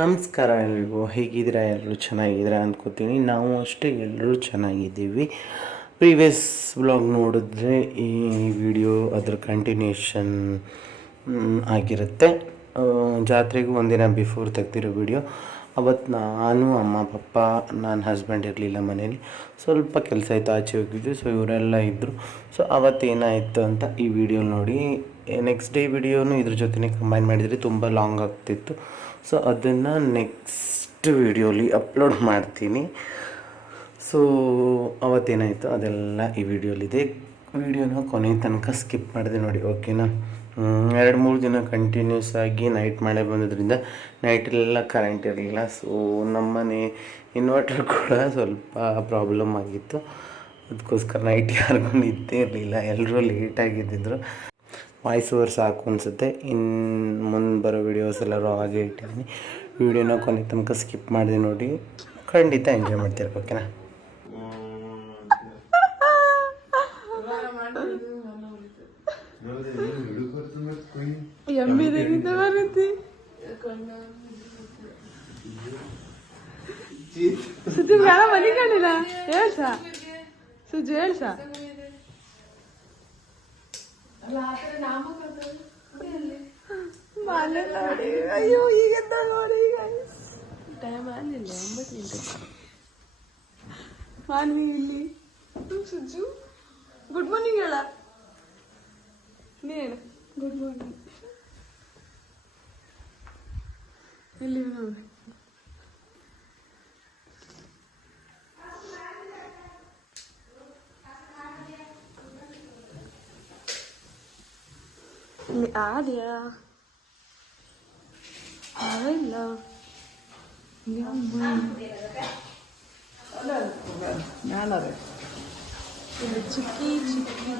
ನಮಸ್ಕಾರ ಎಲ್ರಿಗೂ, ಹೇಗಿದ್ದೀರಾ? ಎಲ್ಲರೂ ಚೆನ್ನಾಗಿದ್ದೀರಾ ಅಂದ್ಕೋತೀನಿ ನಾವು ಅಷ್ಟೇ ಎಲ್ಲರೂ ಚೆನ್ನಾಗಿದ್ದೀವಿ. ಪ್ರೀವಿಯಸ್ ಬ್ಲಾಗ್ ನೋಡಿದ್ರೆ ಈ ವಿಡಿಯೋ ಅದರ ಕಂಟಿನ್ಯೂಷನ್ ಆಗಿರುತ್ತೆ. ಜಾತ್ರೆಗೂ ಒಂದಿನ ಬಿಫೋರ್ ತೆಗ್ದಿರೋ ವಿಡಿಯೋ. ಅವತ್ತು ನಾನು, ಅಮ್ಮ, ಪಪ್ಪ ನನ್ನ ಹಸ್ಬೆಂಡ್ ಇರಲಿಲ್ಲ ಮನೇಲಿ. ಸ್ವಲ್ಪ ಕೆಲಸ ಇತ್ತು ಆಚೆ ಹೋಗಿದ್ವಿ. ಸೊ ಇವರೆಲ್ಲ ಇದ್ದರು ಸೊ ಅವತ್ತೇನಾಯಿತು ಅಂತ ಈ ವಿಡಿಯೋ ನೋಡಿ ನೆಕ್ಸ್ಟ್ ಡೇ ವಿಡಿಯೋನು ಇದ್ರ ಜೊತೆನೇ ಕಂಬೈನ್ ಮಾಡಿದರೆ ತುಂಬ ಲಾಂಗ್ ಆಗ್ತಿತ್ತು. ಸೊ ಅದನ್ನು ನೆಕ್ಸ್ಟ್ ವಿಡಿಯೋಲಿ ಅಪ್ಲೋಡ್ ಮಾಡ್ತೀನಿ. ಸೊ ಅವತ್ತೇನಾಯಿತು? ಅದೆಲ್ಲ ಈ ವಿಡಿಯೋಲಿದೆ ವಿಡಿಯೋನ ಕೊನೆ ತನಕ ಸ್ಕಿಪ್ ಮಾಡಿದೆ ನೋಡಿ ಓಕೆನಾ ಎರಡು ಮೂರು ದಿನ ಕಂಟಿನ್ಯೂಸ್ ಆಗಿ ನೈಟ್ ಮಳೆ ಬಂದಿದ್ದರಿಂದ ನೈಟೆಲ್ಲ ಕರೆಂಟ್ ಇರಲಿಲ್ಲ. ಸೊ ನಮ್ಮನೆ ಇನ್ವರ್ಟರ್ ಕೂಡ ಸ್ವಲ್ಪ ಪ್ರಾಬ್ಲಮ್ ಆಗಿತ್ತು. ಅದಕ್ಕೋಸ್ಕರ ನೈಟ್ ಯಾರಿಗೂ ನಿದ್ದೆ ಇರಲಿಲ್ಲ. ಎಲ್ಲರೂ ಲೇಟಾಗಿದ್ದಿದ್ರು ವಾಯ್ಸ್ ಸಾಕು ಅನಿಸುತ್ತೆ. ಇನ್ನು ಮುಂದೆ ಬರೋ ವೀಡಿಯೋಸ್ ಎಲ್ಲರೂ ಹಾಗೆ ಇಟ್ಟಿದ್ದೀನಿ ವಿಡಿಯೋನ ಕೊನೆ ತನಕ ಸ್ಕಿಪ್ ಮಾಡಿದೆ ನೋಡಿ. ಖಂಡಿತ ಎಂಜಾಯ್ ಮಾಡ್ತೀರ ಓಕೆನಾ ಸುದ್ದಿ ಮನಿ ಕಾಣಿಲ್ಲ ಹೇಳ್ಸ? ಸುಜ್ಜು ಹೇಳ್ಸ? ನೋಡಿ ಅಯ್ಯೋ ಈಗೆಂದ ನೋಡಿ ಟೈಮ್ ಆಗಲಿಲ್ಲ ಒಂಬತ್ತು ಗಂಟೆ ಮಾನ್ವಿ ಇಲ್ಲಿ ಹ್ಮ್, ಸುಜ್ಜು ಗುಡ್ ಮಾರ್ನಿಂಗ್ ಹೇಳ ನೀನು ಗುಡ್ ಮಾರ್ನಿಂಗ್ ಇಲ್ಲಿ ನೋಡಿ ಆದ್ಯಾ ಇಲ್ಲ ಇದು ಚಿಕ್ಕಿ ಚಿಕ್ಕಿ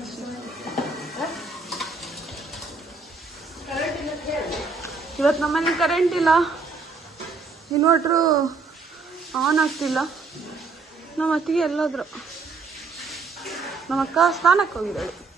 ಇವತ್ತು ನಮ್ಮನೆ ಕರೆಂಟ್ ಇಲ್ಲ. ಇನ್ವರ್ಟ್ರು ಆನ್ ಆಗ್ತಿಲ್ಲ. ನಮ್ಮ ಅತ್ತಿಗೆ ಎಲ್ಲೋದ್ರು. ನಮ್ಮ ಅಕ್ಕ ಸ್ನಾನಕ್ಕೆ ಹೋಗಿದ್ದಾಳೆ.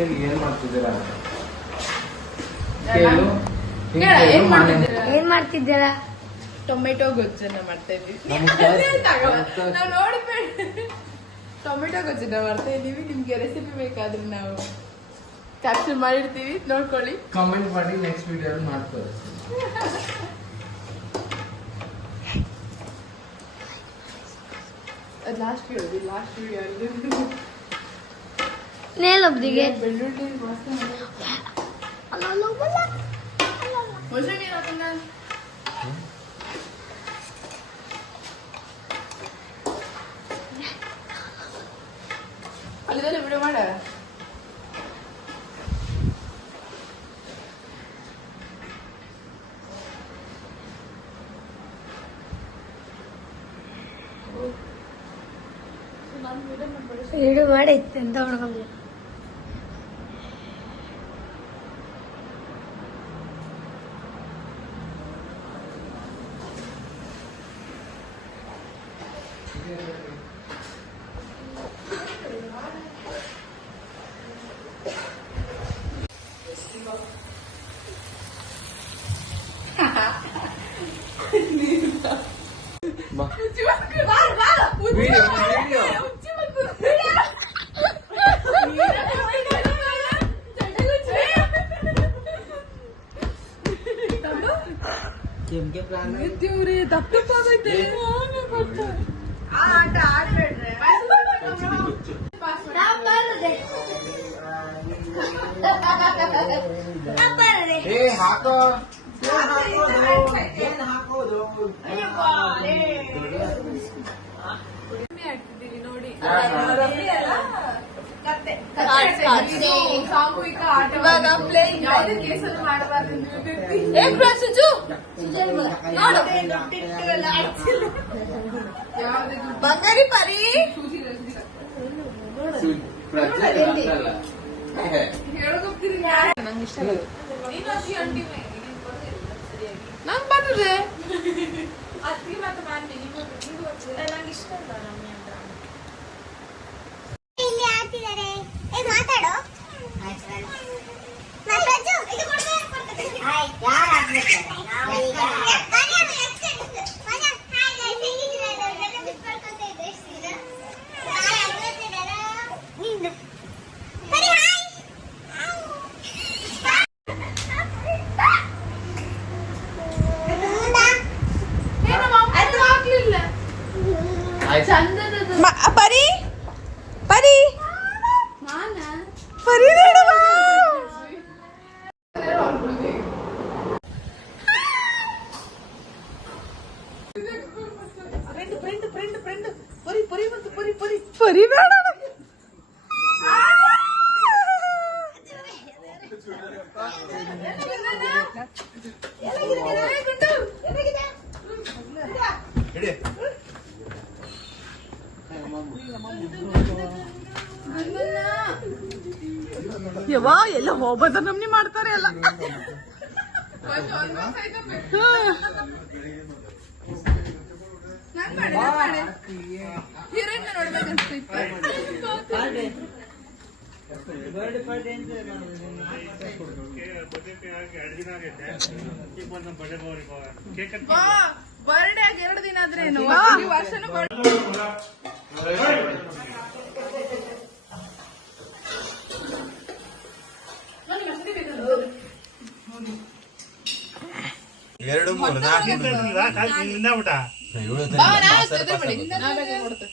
ಕೇಳಿ ಏನ್ ಮಾಡ್ತಿದ್ದೀರಾ? ಕೇಳು. ಏನ್ ಮಾಡ್ತಿದ್ದೀರಾ? ಟೊಮೆಟೊ ಗೊಜ್ಜನ್ನ ಮಾಡ್ತಾ ಇದ್ವಿ ನಮಸ್ಕಾರ. ನಾವು ನೋಡ್ಬೇಡಿ ಟೊಮೆಟೊ ಗೊಜ್ಜನ್ನ ಮಾಡ್ತಾ ಇದೀವಿ ನಿಮ್ಗೆ ರೆಸಿಪಿ ಬೇಕಾದ್ರೆ ನಾವು ಕ್ಯಾಪ್ಚರ್ ಮಾಡಿರ್ತೀವಿ. ನೋಡ್ಕೊಳ್ಳಿ. ಕಾಮೆಂಟ್ ಮಾಡಿ ನೆಕ್ಸ್ಟ್ ವಿಡಿಯೋ ಮಾಡ್ತಾರೆ ಲಾಸ್ಟ್ ವಿಡಿಯೋ ಲಾಸ್ಟ್ ವಿಡಿಯೋ ನೇಲೊಬ್ರಿಗೆ ಬೆಳ್ಳುಳ್ಳಿ ವಾಸನೆ ಮೊಸರು ಹಾಕಲ್ಲ ಅಲ್ಲಿದಲ್ಲ ವಿಡಿಯೋ ಮಾಡ ಇಡು ಏ ಹಾಕೋ ಏನ್ ಹಾಕೋದು ಆಗ್ತಿದ್ದೀವಿ ನೋಡಿ ಕತ್ತೆ. ಸಾಮೂಹಿಕ ಆಟ ಇವಾಗ ಪ್ಲೇಯಿಂಗ್ ಯಾವುದೇ ಕೇಸಲ್ಲಿ ಮಾಡಬಾರ್ದು ಏ ಪ್ರಸುಜು ಬಂಗಾರಿ ಪರಿ ನಂಗೆ ಇಷ್ಟ ನಂಗೆ ಆಗ್ಬೇಕು ಇಲ್ಲಿ ಆಡ್ತಿದ್ದಾರೆ ಪರಿ ಬೇಡ ಯವಾ ಎಲ್ಲ ಹೋಗ್ಬೋದ ನಮ್ನಿ ಮಾಡ್ತಾರೆ ಎಲ್ಲ. ಹೀರೋಯಿನ್ ನೋಡ್ಬೇಕಂತ ಬರ್ಡೇ ಆಗಿ ಎರಡು ದಿನ ಆದ್ರೆ ಏನು? ಈ ವರ್ಷನೂ birthday ಎರಡು ಮೂರು ನಾಲ್ಕು. ಬಾ, ನಾವ್ ಜೊತೆ ಬಿಡಿ. ನಾವ್ ಬೇಕಾದ್ರೆ ಕೊಡ್ತೇವೆ.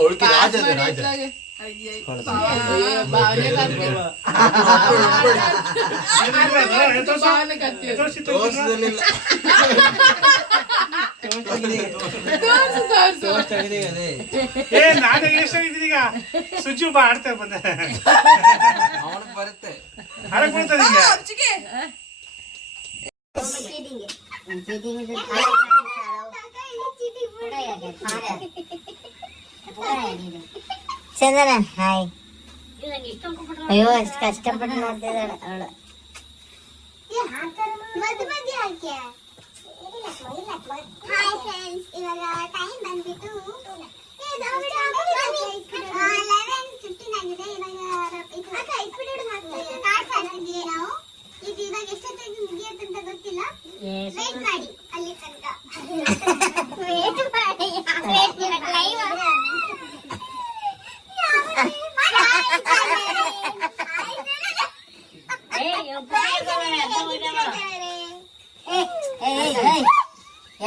ಉಳ್ಕಿ ರಾಜ ಮಾಡಿ ರಾಜ ಇತ್ಲಾಗೆ. ಅಯ್ಯಯ್ಯ. ಭಾವನೆ- ಭಾವನೆ ಕತ್ತಿ. ಭಾವನೆ ಕತ್ತಿ. ತೋರಿಸಲಿಲ್ಲ ತೋರ್ಸು, ತೋರ್ಸು. ಏ ನಾನು ಎಷ್ಟಾಗಿದ್ದೀನಿ ಈಗ ಸುಜ್ಜು ಬಾ ಆಡ್ತಾ ಬಂದೆ ಅವನಿಗೆ ಬರುತ್ತೆ ಆಡಕ್ ಬರ್ತದೆ ಈಗ ಆ, ಅರ್ಚಿಕೆ. ಚಂದನ ಹಾಯ್ ಅಯ್ಯೋ ಎಷ್ಟು ಕಷ್ಟಪಟ್ಟು ಮಾಡ್ತಿದ್ದಾಳೆ ಅವಳು ಮಧ್ಯ ಮಧ್ಯ ಹಾಕ್ಯ ಹಾಯ್ ಫ್ರೆಂಡ್ಸ್ ಇವಾಗ ಟೈಮ್ ಬಂದ್ಬಿಟ್ಟು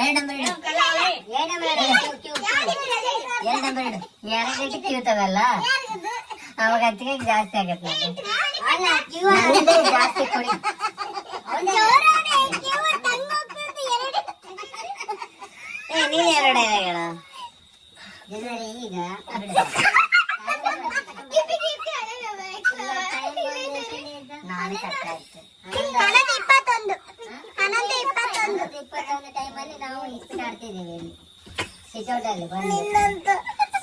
ಎರಡು ನಂಬರ್ ಇಡು ಎರಡು ನಂಬರ್ ಎರಡು ನಂಬರ್ ಇಡು ಎರಡು ಗಂಟೆ ಅವಾಗ ಹತ್ತಿಗೆ ಜಾಸ್ತಿ ಆಗತ್ತೆ ನಂದೇ ಜಾಸ್ತಿ ಕೊಡಿ ನೀನ್ ಎರಡು ಹೇಳ ಈಗ ನಾನು ಕಟ್ಟಾಯ್ತು ಇಪ್ಪತ್ತೊಂದು ಟೈಮಲ್ಲಿ ನಾವು ಆಡ್ತಿದ್ದೀವಿ ಇಲ್ಲಿ ಬಂದು.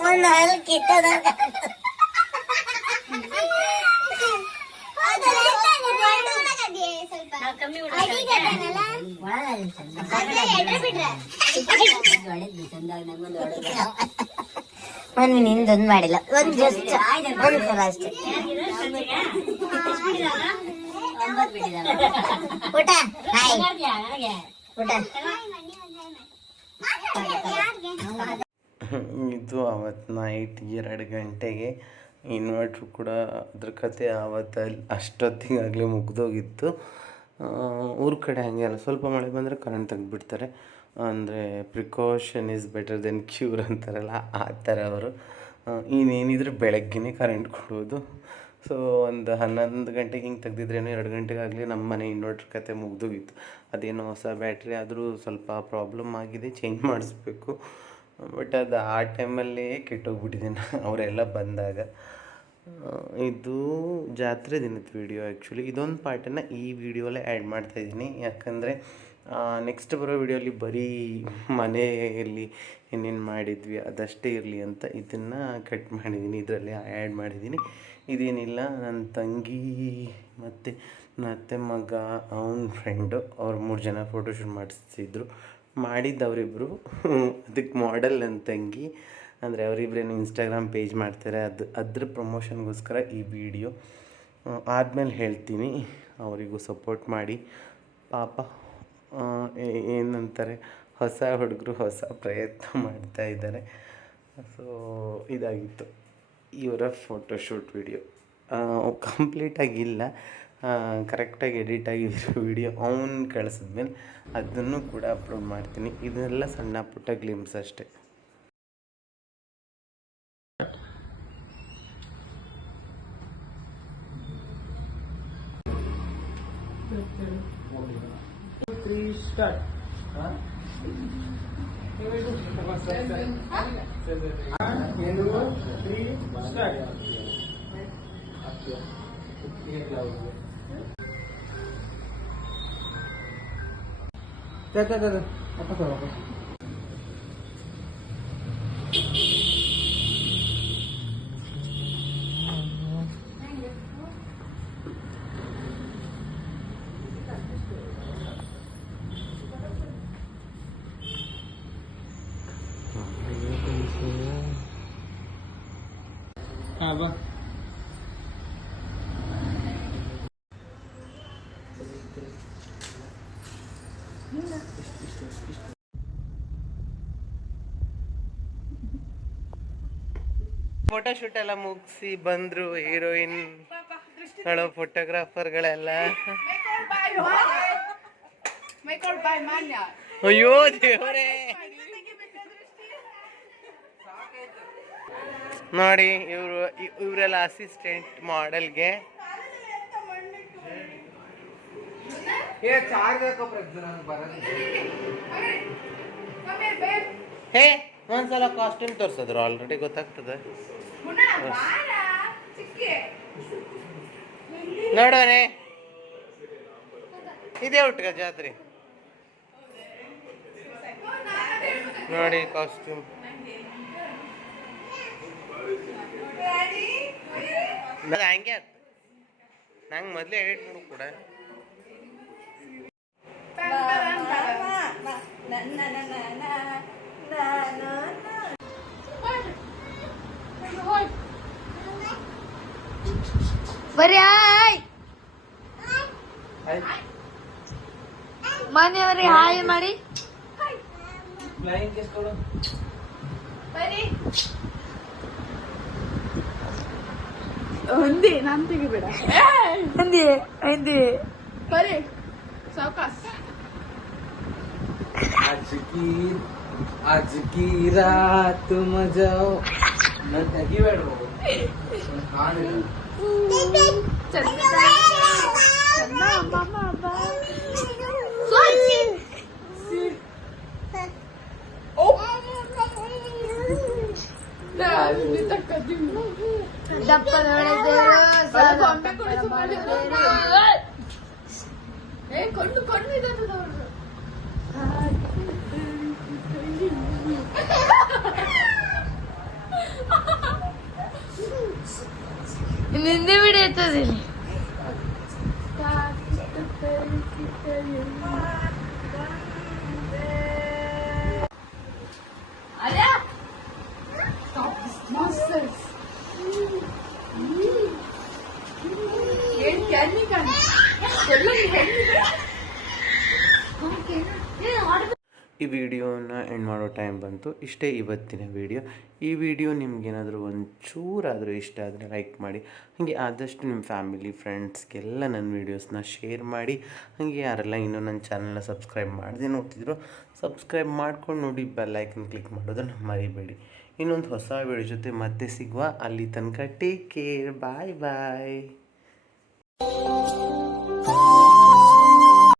ಒಂದು ಹಲ್ ಕಿತ್ತದಾಗ ಒಂದು ನಿಂದೊಂದು ಮಾಡಿಲ್ಲ. ಒಂದು ಜಸ್ಟ್ ಒಂದು ಸಲ ಅಷ್ಟೇ. ಊಟ? ಹಾಯ್. ಊಟ ಇದು ಅವತ್ತು ನೈಟ್ ಎರಡು ಗಂಟೆಗೆ ಇನ್ವರ್ಟ್ರು ಕೂಡ ಅದ್ರ ಕತೆ ಆವತ್ತಲ್ಲಿ ಅಷ್ಟೊತ್ತಿಗಾಗಲೇ ಮುಗ್ದೋಗಿತ್ತು. ಊರ ಕಡೆ ಹಂಗೆ ಅಲ್ಲ, ಸ್ವಲ್ಪ ಮಳೆ ಬಂದರೆ ಕರೆಂಟ್ ತೆಗೆದ್ಬಿಡ್ತಾರೆ. ಅಂದರೆ precaution is better than cure ಅಂತಾರಲ್ಲ, ಆ ಥರ ಅವರು. ಇನ್ನೇನಿದ್ರೆ ಬೆಳಗ್ಗೆನೇ ಕರೆಂಟ್ ಕೊಡೋದು ಸೊ ಒಂದು ಹನ್ನೊಂದು ಗಂಟೆಗೆ ಹಿಂಗೆ ತೆಗ್ದಿದ್ರೇನೋ ಎರಡು ಗಂಟೆಗಾಗಲೇ ನಮ್ಮ ಮನೆ ಇನ್ವರ್ಟ್ರ್ ಕತೆ ಮುಗಿದೋಗಿತ್ತು. ಅದೇನೋ ಹೊಸ ಬ್ಯಾಟ್ರಿ ಆದರೂ ಸ್ವಲ್ಪ ಪ್ರಾಬ್ಲಮ್ ಆಗಿದೆ ಚೇಂಜ್ ಮಾಡಿಸ್ಬೇಕು. ಬಟ್ ಅದು ಆ ಟೈಮಲ್ಲೇ ಕೆಟ್ಟೋಗ್ಬಿಟ್ಟಿದೆ ಅವರೆಲ್ಲ ಬಂದಾಗ. ಇದು ಜಾತ್ರೆ ದಿನದ ವಿಡಿಯೋ ಆ್ಯಕ್ಚುಲಿ ಇದೊಂದು ಪಾರ್ಟನ್ನು ಈ ವಿಡಿಯೋಲೇ ಆ್ಯಡ್ ಮಾಡ್ತಾಯಿದ್ದೀನಿ ಯಾಕಂದರೆ ನೆಕ್ಸ್ಟ್ ಬರೋ ವಿಡಿಯೋಲಿ ಬರೀ ಮನೆಯಲ್ಲಿ ಏನೇನು ಮಾಡಿದ್ವಿ ಅದಷ್ಟೇ ಇರಲಿ ಅಂತ ಇದನ್ನು ಕಟ್ ಮಾಡಿದ್ದೀನಿ ಇದರಲ್ಲಿ ಆ್ಯಡ್ ಮಾಡಿದ್ದೀನಿ ಇದೇನಿಲ್ಲ ನನ್ನ ತಂಗಿ ಮತ್ತು ನನ್ನ ಅತ್ತೆ ಮಗ, ಅವನ ಫ್ರೆಂಡು ಅವ್ರು ಮೂರು ಜನ ಫೋಟೋಶೂಟ್ ಮಾಡಿಸಿದ್ರು. ಮಾಡಿದ್ದು ಅವರಿಬ್ಬರು ಅದಕ್ಕೆ ಮಾಡೆಲ್ ನನ್ನ ತಂಗಿ. ಅಂದರೆ ಅವರಿಬ್ಬರೇನು ಇನ್ಸ್ಟಾಗ್ರಾಮ್ ಪೇಜ್ ಮಾಡ್ತಾರೆ. ಅದು, ಅದ್ರ ಪ್ರಮೋಷನ್ಗೋಸ್ಕರ ಈ ವಿಡಿಯೋ ಆದಮೇಲೆ ಹೇಳ್ತೀನಿ. ಅವರಿಗೂ ಸಪೋರ್ಟ್ ಮಾಡಿ. ಪಾಪ ಏನಂತಾರೆ, ಹೊಸ ಹುಡುಗರು ಹೊಸ ಪ್ರಯತ್ನ ಮಾಡ್ತಾ ಇದ್ದಾರೆ. ಸೊ ಇದಾಗಿತ್ತು ಇವರ ಫೋಟೋಶೂಟ್ ವಿಡಿಯೋ ಕಂಪ್ಲೀಟಾಗಿಲ್ಲ ಕರೆಕ್ಟಾಗಿ ಎಡಿಟ್ ಆಗಿರೋ ವಿಡಿಯೋ ಅವ್ನು ಕಳಿಸಿದ್ಮೇಲೆ ಅದನ್ನು ಕೂಡ ಅಪ್ಲೋಡ್ ಮಾಡ್ತೀನಿ. ಇದೆಲ್ಲ ಸಣ್ಣ ಪುಟ್ಟ ಗ್ಲಿಮ್ಸ್ ಅಷ್ಟೇ. Teka, teka, teka. Apa salah? Photoshoot ಎಲ್ಲ ಮುಗಿಸಿ ಬಂದ್ರು ಹೀರೋಯಿನ್ ಹಲೋ ಫೋಟೋಗ್ರಾಫರ್ಗಳೆಲ್ಲ ಅಯ್ಯೋ ದೇವರೇ. ನೋಡಿ ಇವರು ಇವರೆಲ್ಲ ಅಸಿಸ್ಟೆಂಟ್ ಮಾಡೆಲ್ಗೆ ಹೇ ಒಂದ್ಸಲ ಕಾಸ್ಟ್ಯೂಮ್ ತೋರಿಸಿದ್ರು ಆಲ್ರೆಡಿ ಗೊತ್ತಾಗ್ತದೆ. ನೋಡೋನೆ ಇದೇ ಹುಟ್ಟಿಗ ಜಾತ್ರೆ. ನೋಡಿ ಕಾಸ್ಟ್ಯೂಮ್ ಹಂಗೆ ನಂಗೆ ಮೊದಲೇ ಎಡಿಟ್ ಮಾಡು ಕೂಡ. ಬರ್ರಿ ಹಾಯ್ ಮಾಡಿ. ಹಾಯ್ ಒಂದಿ ನಾನ್ ತೆಗಿಬೇಡ ಹಿಂದಿ ಹಿಂದಿ ಬರೀ ಸಾವಕಾಶ आज की आज की रात मजाओ ನಾನು ತೆಗಿಬೇಡ ಹಾಡಿಲ್ಲ ದಪ್ಪ ಗೊಂಬೆ ಕೊಡಿಸು ಏ ಕೊಂಡು ಕೊಂಡು ಇದೆ ಹಿಂದಿ ವಿಡಿಯೋ ಎತ್ತದಿಲ್ಲ ಈ ವಿಡಿಯೋನ ಎಂಡ್ ಮಾಡೋ ಟೈಮ್ ಬಂತು. ಇಷ್ಟೇ ಇವತ್ತಿನ ವಿಡಿಯೋ ಈ ವಿಡಿಯೋ ನಿಮಗೇನಾದರೂ ಒಂಚೂರಾದರೂ ಇಷ್ಟ ಆದರೆ ಲೈಕ್ ಮಾಡಿ. ಹಾಗೆ ಆದಷ್ಟು ನಿಮ್ಮ ಫ್ಯಾಮಿಲಿ ಫ್ರೆಂಡ್ಸ್ಗೆಲ್ಲ ನನ್ನ ವೀಡಿಯೋಸ್ನ ಶೇರ್ ಮಾಡಿ. ಹಾಗೆ ಯಾರೆಲ್ಲ ಇನ್ನೂ ನನ್ನ ಚಾನಲ್ನ ಸಬ್ಸ್ಕ್ರೈಬ್ ಮಾಡದೆ ನೋಡ್ತಿದ್ರು ಸಬ್ಸ್ಕ್ರೈಬ್ ಮಾಡ್ಕೊಂಡು ನೋಡಿ ಬೆಲ್ ಐಕನ್ ಕ್ಲಿಕ್ ಮಾಡೋದನ್ನು ಮರಿಬೇಡಿ. ಇನ್ನೊಂದು ಹೊಸ ವಿಡಿಯೋ ಜೊತೆ ಮತ್ತೆ ಸಿಗುವ. ಅಲ್ಲಿ ತನಕ ಟೇಕ್ ಕೇರ್ ಬಾಯ್ ಬಾಯ್